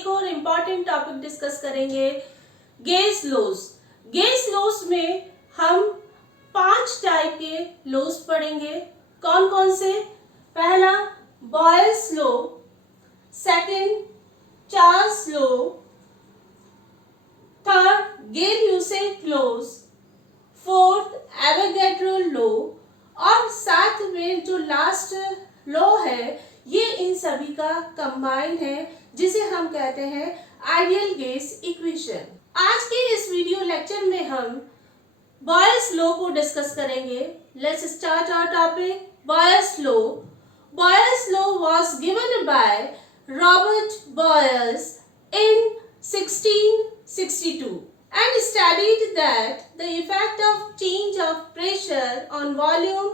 एक और important topic discuss करेंगे, गेज लॉज। गेज लॉज में हम 5 टाइप के लॉज पढ़ेंगे। कौन कौन से? पहला Boyle's law, second Charles law, third Gay-Lussac laws, fourth Avogadro law और साथ में जो लास्ट लॉ है ये इन सभी का कंबाइन है जिसे हम कहते हैं आइडियल गेज इक्वेशन। आज के इस वीडियो लेक्चर में हम बॉयल्स लॉ को डिस्कस करेंगे। Let's start our topic. Boyle's law. Boyle's law was given by Robert Boyle's in 1662 and studied that the effect of change of pressure on volume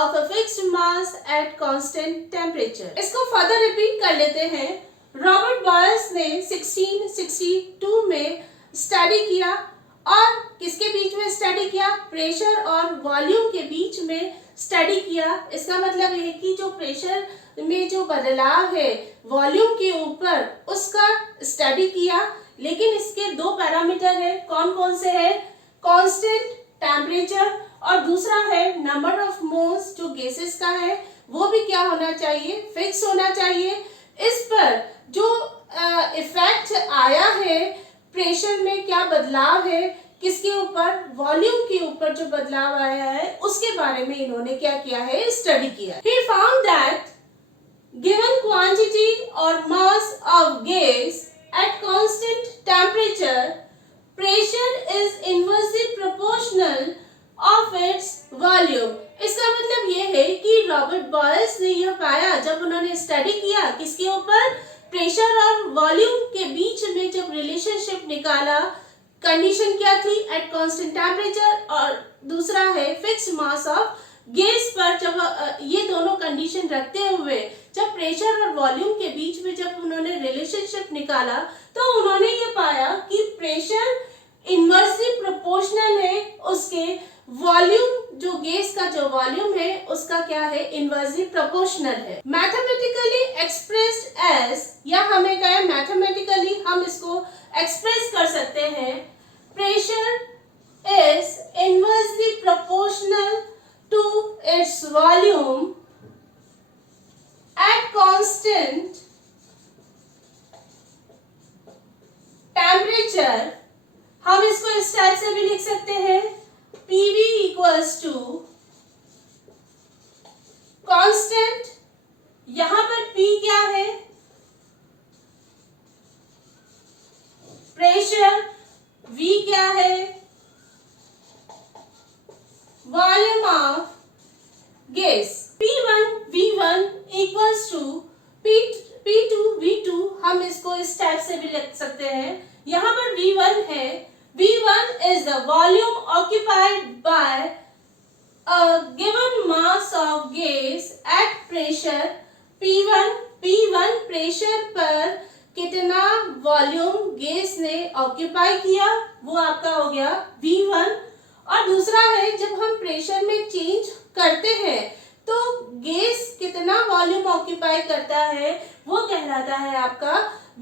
of a fixed mass at constant temperature। इसको further repeat कर लेते हैं। Robert boils ने 1662 में study किया और किसके बीच में स्टडी किया? प्रेशर और वॉल्यूम के बीच में स्टडी किया। इसका मतलब है कि जो प्रेशर में जो बदलाव है वॉल्यूम के ऊपर उसका स्टडी किया, लेकिन इसके 2 पैरामीटर है। कौन कौन से है? कांस्टेंट टेम्परेचर और दूसरा है नंबर ऑफ मोल्स जो गैसेस का है वो भी क्या होना चाहिए? फिक्स होना चाहिए। इस पर जो इफेक्ट आया है प्रेशर में क्या बदलाव है, किसके ऊपर? वॉल्यूम के ऊपर जो बदलाव आया है उसके बारे में इन्होंने क्या किया है? स्टडी किया। He found that given quantity or mass of gas at constant temperature, pressure is inversely proportional of its volume। इसका मतलब ये है कि रॉबर्ट बॉयल्स ने यह पाया जब उन्होंने स्टडी किया किसके ऊपर? प्रेशर और वॉल्यूम के बीच में जब रिलेशनशिप निकाला, कंडीशन क्या थी? एट कांस्टेंट टेम्परेचर और दूसरा है फिक्स्ड मास ऑफ गैस पर। जब ये दोनों कंडीशन रखते हुए जब प्रेशर और वॉल्यूम के बीच में जब उन्होंने रिलेशनशिप निकाला तो उन्होंने ये पाया कि प्रेशर इनवर्सली प्रोपोर्शनल है उसके वॉल्यूम, जो गैस का जो वॉल्यूम है उसका क्या है? इनवर्सली प्रोपोर्शनल है। मैथमेटिकली एक्सप्रेस्ड एज, या हमें क्या है मैथमेटिकली हम इसको एक्सप्रेस कर सकते हैं, pressure is inversely proportional to its volume at constant temperature। हम इसको इस टाइप से भी लिख सकते हैं, PV equals to constant, यहां पर P क्या है? प्रेशर, V क्या है? Volume of gas. P1 V1 equals to P2 V2, हम इसको इस टाइप से भी लिख सकते हैं। यहाँ पर V1 है, V1 is the volume occupied by a given mass of gas at pressure P1। P1 pressure पर कितना वॉल्यूम गैस ने ऑक्यूपाई किया वो आपका हो गया V1। और दूसरा है जब हम प्रेशर में चेंज करते हैं तो गैस कितना वॉल्यूम ऑक्यूपाई करता है वो कहलाता है आपका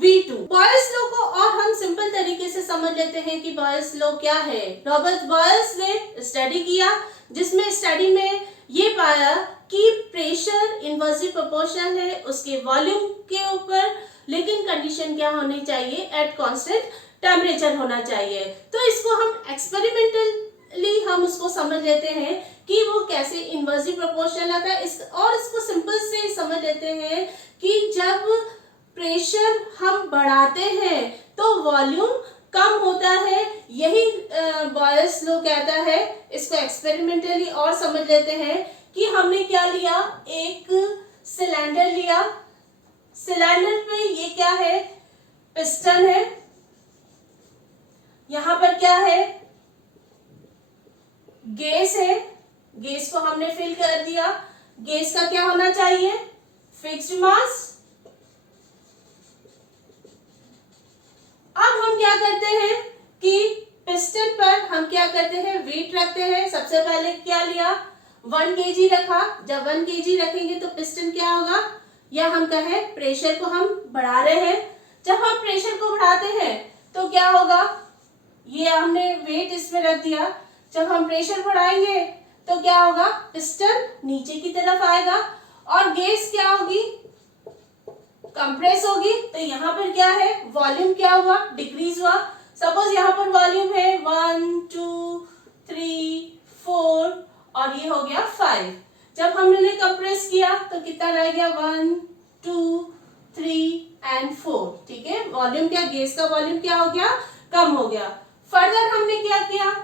V2। बॉयल्स लॉ को और हम सिंपल तरीके से समझ लेते हैं कि बॉयल्स लॉ क्या है। रॉबर्ट बॉयल्स ने स्टडी किया जिसमें स्टडी में ये पाया कि प्रेशर इनवर्सली प्रोपोर्शनल है उसके वॉल्यूम के ऊपर, लेकिन कंडीशन क्या होनी चाहिए? एट कांस्टेंट टेम्परेचर होना चाहिए। तो इसको हम एक्सपेरिमेंटली हम उसको समझ लेते हैं कि वो कैसे इनवर्सली प्रोपोर्शनल आता है। इसको सिंपल से समझ लेते हैं कि जब प्रेशर हम बढ़ाते हैं तो वॉल्यूम कम होता है, यही बॉयल्स लॉ कहता है। इसको एक्सपेरिमेंटली और समझ लेते हैं कि हमने क्या लिया? एक सिलेंडर लिया, सिलेंडर पे ये क्या है? पिस्टन है, यहाँ पर क्या है? गैस है, गैस को हमने फिल कर दिया। गैस का क्या होना चाहिए? Fixed mass. अब हम क्या करते हैं कि पिस्टन पर हम क्या करते हैं? वेट रखते हैं। सबसे पहले क्या लिया? 1 kg रखा। जब 1 kg रखेंगे तो पिस्टन क्या होगा? या हम कहें प्रेशर को हम बढ़ा रहे हैं। जब हम प्रेशर को बढ़ाते हैं तो क्या होगा, ये हमने वेट इसमें रख दिया, जब हम प्रेशर बढ़ाएंगे तो क्या होगा, पिस्टन नीचे की तरफ आएगा और गैस क्या होगी, कंप्रेस होगी। तो यहाँ पर क्या है, वॉल्यूम क्या हुआ, डिक्रीज हुआ। सपोज यहाँ पर वॉल्यूम है 1 2 3 4 और ये हो गया 5। जब हमने कंप्रेस किया तो कितना रह गया, 1 2 3 एंड 4। ठीक है, वॉल्यूम क्या, गैस का वॉल्यूम क्या हो गया, कम हो गया। फर्दर हमने क्या किया,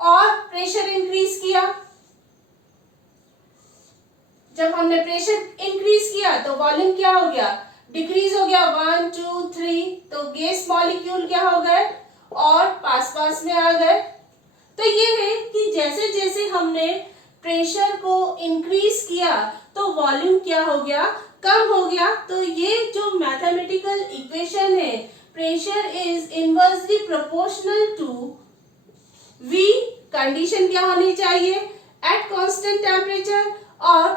और प्रेशर इंक्रीज किया। जब हमने प्रेशर इंक्रीज किया तो वॉल्यूम क्या हो गया, डिक्रीज हो गया, 1 2 3। तो गैस मॉलिक्यूल क्या हो गए, और पास पास में आ गए। तो ये है कि जैसे जैसे हमने प्रेशर को इंक्रीज किया तो वॉल्यूम क्या हो गया, कम हो गया। तो ये जो मैथमेटिकल इक्वेशन है, pressure is inversely proportional to V, condition क्या होनी चाहिए, एट कांस्टेंट टेम्परेचर और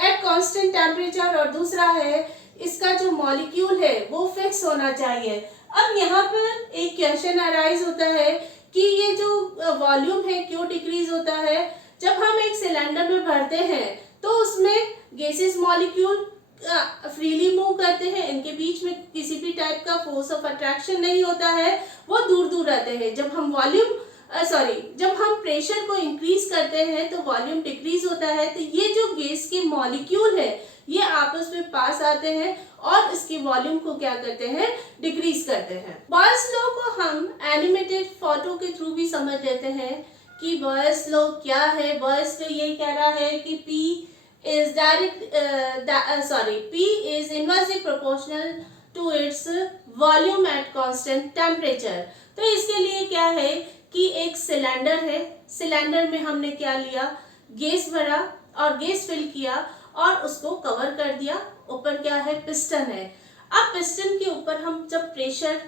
एट कांस्टेंट टेम्परेचर, और दूसरा है इसका जो मॉलिक्यूल है वो फिक्स होना चाहिए। अब यहाँ पर एक क्वेश्चन अराइज होता है कि ये जो वॉल्यूम है क्यों डिक्रीज होता है। जब हम एक सिलेंडर में भरते हैं तो उसमें गैसेस मॉलिक्यूल फ्रीली मूव करते हैं, इनके बीच में किसी भी टाइप का फोर्स ऑफ अट्रैक्शन नहीं होता है, वो दूर दूर रहते हैं। जब हम जब हम प्रेशर को इंक्रीज करते हैं तो वॉल्यूम डिक्रीज होता है। तो ये जो गैस के मॉलिक्यूल है ये आपस में पास आते हैं और इसकी वॉल्यूम को क्या करते हैं, डिक्रीज करते हैं। बॉयल्स लॉ को हम एनिमेटेड फोटो के थ्रू भी समझ लेते हैं कि बॉयल्स लॉ क्या है। बॉयल्स लॉ ये कह रहा है कि P is inversely proportional to its volume at constant temperature। तो इसके लिए क्या है कि एक सिलेंडर है, सिलेंडर में हमने क्या लिया, गैस भरा और गैस फिल किया और उसको कवर कर दिया। ऊपर क्या है, पिस्टन है। अब पिस्टन के ऊपर हम जब प्रेशर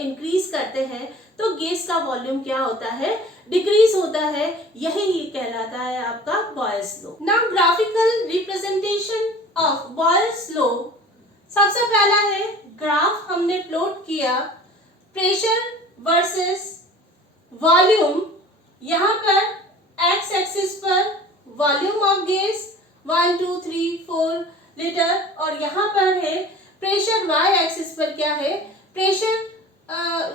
इंक्रीज करते हैं तो गैस का वॉल्यूम क्या होता है, डिक्रीज होता है। यही ये कहलाता है आपका Boyle's law. Now graphical representation of Boyle's law. सबसे पहला है ग्राफ, हमने प्लॉट किया प्रेशर वर्सेस वॉल्यूम। यहाँ पर एक्स एक्सिस पर वॉल्यूम ऑफ गैस 1 2 3 4 लीटर, और यहाँ पर है प्रेशर वाई एक्सिस पर क्या है, प्रेशर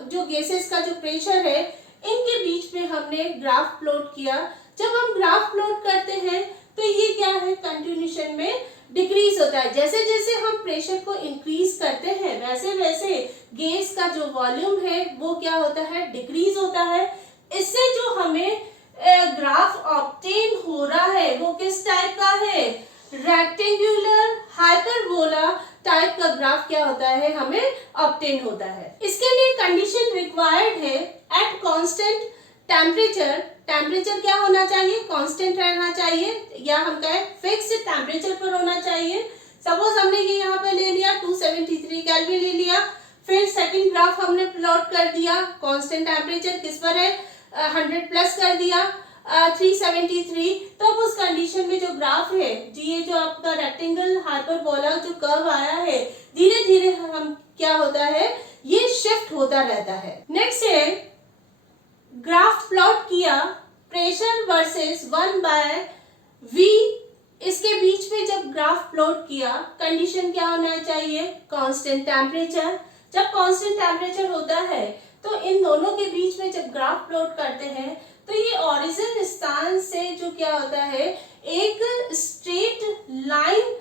जो गैसेस का जो प्रेशर है इनके बीच में हमने ग्राफ प्लॉट किया। जब हम ग्राफ प्लॉट करते हैं तो ये क्या है, कंटिन्यूशन में डिक्रीज होता है। जैसे जैसे हम प्रेशर को इंक्रीज करते हैं वैसे वैसे गैस का जो वॉल्यूम है वो क्या होता है, डिक्रीज होता है। इससे जो हमें ग्राफ ऑब्टेन हो रहा है वो किस टाइप का है, रेक्टेंगुलर हाइपरबोला टाइप का ग्राफ क्या होता है, हमें ऑब्टेन होता है। इसके लिए कंडीशन रिक्वायर्ड है एट कांस्टेंट टेम्परेचर। टेम्परेचर क्या होना चाहिए, कांस्टेंट रहना चाहिए, या हम कहें फिक्स्ड टेम्परेचर पर होना चाहिए। सपोज हमने ये यहाँ पे ले लिया 273 केल्विन ले लिया, फिर सेकंड ग्राफ हमने प्लॉट कर दिया, कांस्टेंट टेम्परेचर किस पर है, 100 प्लस कर दिया 373। तो अब उस कंडीशन में जो ग्राफ है, ये जो आपका रेक्टेंगल हाइपरबोला जो कर्व आया है, धीरे धीरे हम क्या होता है, ये शिफ्ट होता रहता है। नेक्स्ट है ग्राफ प्लॉट किया प्रेशर वर्सेस 1/V। इसके बीच में जब ग्राफ प्लॉट किया कंडीशन क्या होना चाहिए, कांस्टेंट टेम्परेचर। जब कांस्टेंट टेम्परेचर होता है तो इन दोनों के बीच में जब ग्राफ प्लॉट करते हैं तो ये ओरिजिन स्थान से जो क्या होता है, एक स्ट्रेट लाइन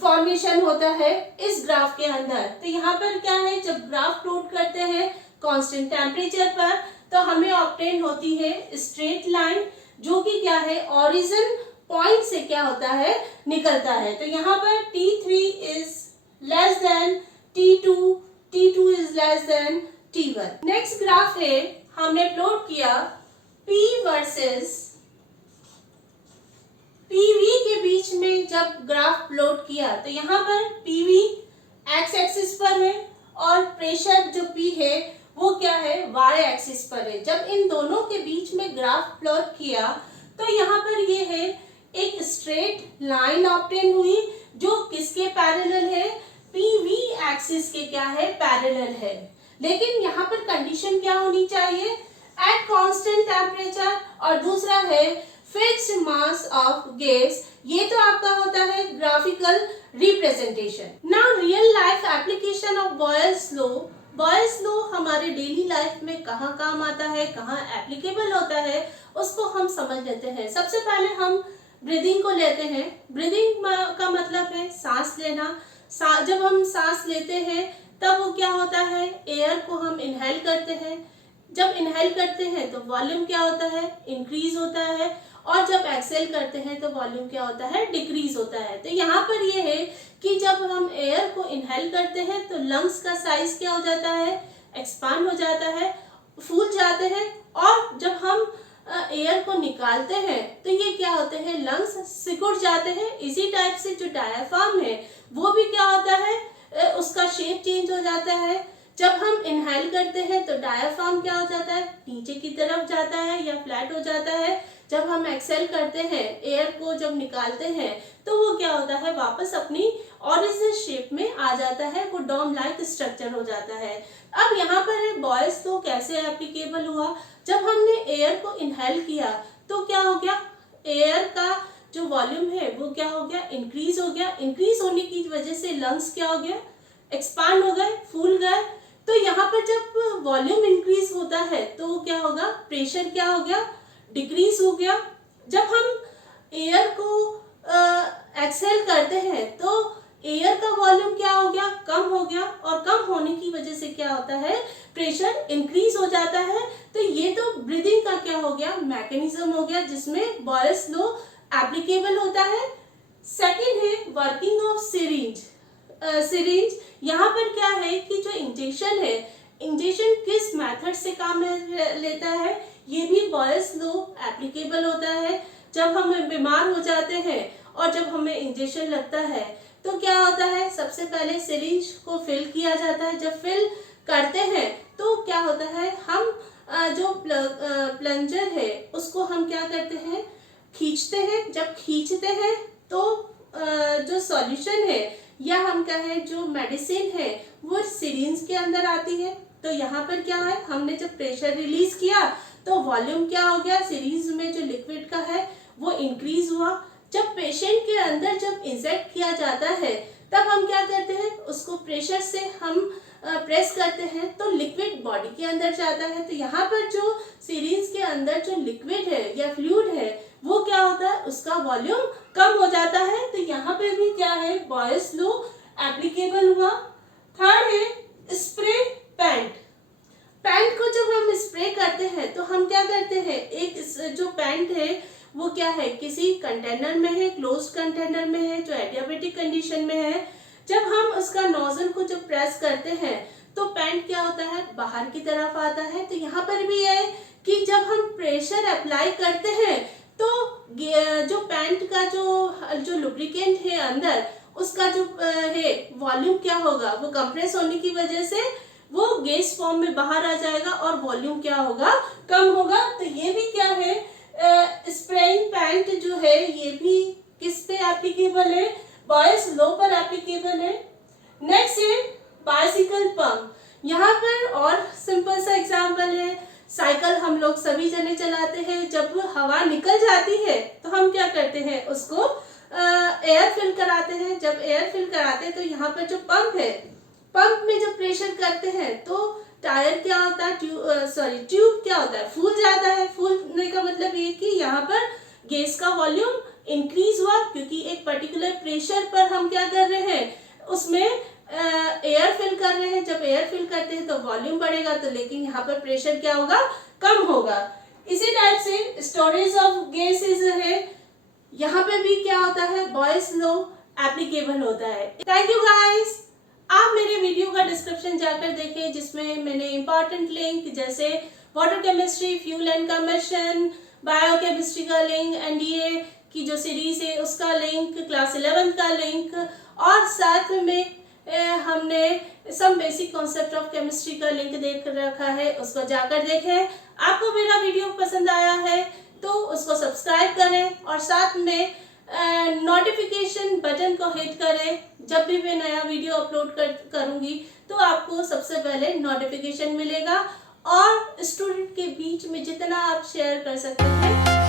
फॉर्मेशन होता है इस ग्राफ के अंदर। तो यहाँ पर क्या है, जब ग्राफ प्लॉट करते हैं कांस्टेंट टेम्परेचर पर तो हमें ऑब्टेन होती है स्ट्रेट लाइन, जो कि क्या है, ओरिजिन पॉइंट से क्या होता है, निकलता है। तो यहाँ पर T3 is less than T2, T2 is less than T1। Next graph है, हमने प्लॉट किया P वर्सेस PV के बीच में जब ग्राफ प्लॉट किया तो यहाँ पर PV एक्स एक्सिस पर है और प्रेशर जो P है वो क्या है, y एक्सिस पर है। जब इन दोनों के बीच में ग्राफ प्लॉट किया तो यहाँ पर ये है एक स्ट्रेट लाइन ऑब्टेन हुई जो किसके पैरेलल है, PV एक्सिस के क्या है, पैरेलल है। लेकिन यहाँ पर कंडीशन क्या होनी चाहिए, एट कांस्टेंट टेम्परेचर, और दूसरा है फिक्स्ड मास ऑफ गैस। ये तो आपका होता है graphical representation. Now real life application of boils law. Boyle's law हमारे डेली लाइफ में कहाँ काम आता है, कहाँ एप्लीकेबल होता है, उसको हम समझ लेते हैं। सबसे पहले हम ब्रीदिंग को लेते हैं। ब्रीदिंग का मतलब है सांस लेना। जब हम सांस लेते हैं तब वो क्या होता है, एयर को हम इनहेल करते हैं। जब इनहेल करते हैं तो वॉल्यूम क्या होता है, इंक्रीज होता है, और जब एक्सेल करते हैं तो वॉल्यूम क्या होता है, डिक्रीज होता है। तो यहाँ पर ये है कि जब हम एयर को इनहेल करते हैं तो लंग्स का साइज क्या हो जाता है, एक्सपांड हो जाता है, फूल जाते हैं, और जब हम एयर को निकालते हैं तो ये क्या होते हैं, लंग्स सिकुड़ जाते हैं। इसी टाइप से जो डायफ्राम है वो भी क्या होता है, उसका शेप चेंज हो जाता है। जब हम इनहेल करते हैं तो डायफ्राम क्या हो जाता है, नीचे की तरफ जाता है या फ्लैट हो जाता है। जब हम एक्सेल करते हैं, एयर को जब निकालते हैं तो वो क्या होता है, वापस अपनी ओरिजिनल शेप में आ जाता है, वो डोम लाइक स्ट्रक्चर हो जाता है। अब यहाँ पर बॉयल्स लॉ कैसे एप्लीकेबल हुआ, जब हमने एयर को इनहेल किया तो क्या हो गया, एयर का जो वॉल्यूम है वो क्या हो गया, इंक्रीज हो गया। इंक्रीज होने की वजह से लंग्स क्या हो गया, एक्सपांड हो गए, फूल गए। तो यहाँ पर जब वॉल्यूम इंक्रीज होता है तो क्या होगा, प्रेशर क्या हो गया, डिक्रीज हो गया। जब हम एयर को एक्सेल करते हैं तो एयर का वॉल्यूम क्या हो गया, कम हो गया, और कम होने की वजह से क्या होता है, प्रेशर इंक्रीज हो जाता है। तो ये तो ब्रीदिंग का क्या हो गया, मैकेनिज्म हो गया, जिसमें बॉयल्स लॉ एप्लीकेबल होता है। सेकंड है वर्किंग ऑफ सिरिंज। सिरिंज यहाँ पर क्या है कि जो इंजेक्शन है, इंजेक्शन किस मेथड से काम लेता है, ये भी बॉयल्स लॉ एप्लीकेबल होता है। जब हम बीमार हो जाते हैं और जब हमें इंजेक्शन लगता है तो क्या होता है, सबसे पहले सिरिंज को फिल किया जाता है। जब फिल करते हैं तो क्या होता है, हम जो प्लंजर है उसको हम क्या करते हैं, खींचते हैं। जब खींचते हैं तो जो सॉल्यूशन है या हम कहें जो मेडिसिन है वो सिरिंज के अंदर आती है। तो यहाँ पर क्या है, हमने जब प्रेशर रिलीज किया तो वॉल्यूम क्या हो गया, सिरिंज में जो लिक्विड का है वो इंक्रीज हुआ। जब पेशेंट के अंदर जब इंजेक्ट किया जाता है तब हम क्या करते हैं, उसको प्रेशर से हम प्रेस करते हैं तो लिक्विड बॉडी के अंदर जाता है। तो यहाँ पर जो सिरिंज के अंदर जो लिक्विड है या फ्लूइड है वो क्या होता है, उसका वॉल्यूम कम हो जाता है। तो यहाँ पे भी क्या है, बॉयल्स लॉ एप्लीकेबल हुआ। थर्ड है स्प्रे पैंट। पैंट को जब हम स्प्रे करते हैं तो हम क्या करते हैं, एक जो पैंट है वो क्या है, किसी कंटेनर में है, क्लोज कंटेनर में है, जो एडियाबेटिक कंडीशन में है। जब हम उसका नोजल को जब प्रेस करते हैं तो पैंट क्या होता है, बाहर की तरफ आता है। तो यहाँ पर भी है कि जब हम प्रेशर अप्लाई करते हैं तो जो पैंट का जो लुब्रिकेंट है अंदर, उसका जो है वॉल्यूम क्या होगा, वो कंप्रेस होने की वजह से वो गैस फॉर्म में बाहर आ जाएगा और वॉल्यूम क्या होगा, कम होगा। तो ये भी क्या है, स्प्रेइंग पैंट जो है ये भी किस पे एप्लीकेबल है, बॉयल्स लॉ पर एप्लीकेबल है। नेक्स्ट है बाइसिकल पंप। यहाँ पर और सिंपल सा एग्जांपल है, साइकिल हम लोग सभी जने चलाते हैं। जब हवा निकल जाती है तो हम क्या करते हैं, उसको एयर फिल कराते हैं। जब एयर फिल कराते हैं तो यहाँ पर जो पंप है, पंप में जब प्रेशर करते हैं तो टायर क्या होता है, ट्यूब क्या होता है, फूल जाता है। फूलने का मतलब ये कि यहाँ पर गैस का वॉल्यूम इंक्रीज हुआ, क्योंकि एक पर्टिकुलर प्रेशर पर हम क्या कर रहे हैं, उसमें एयर फिल कर रहे हैं। जब एयर फिल करते हैं तो वॉल्यूम बढ़ेगा, तो लेकिन यहाँ पर प्रेशर क्या होगा, कम होगा। इसी टाइप से स्टोरेज ऑफ गैसेज है, यहाँ पे भी क्या होता है, बॉयल्स लॉ एप्लीकेबल होता है। Thank you guys. आप मेरे वीडियो का डिस्क्रिप्शन जाकर देखें, जिसमें मैंने इंपॉर्टेंट लिंक जैसे water chemistry, fuel and combustion, biochemistry का लिंक, एनडीए की जो सीरीज है उसका लिंक, क्लास 11 का लिंक, और साथ में हमने some basic concept of chemistry का लिंक देख रखा है, उसको जाकर देखें। आपको मेरा वीडियो पसंद आया है तो उसको सब्सक्राइब करें और साथ में नोटिफिकेशन बटन को हिट करें। जब भी मैं नया वीडियो अपलोड करूंगी तो आपको सबसे पहले नोटिफिकेशन मिलेगा। और स्टूडेंट के बीच में जितना आप शेयर कर सकते हैं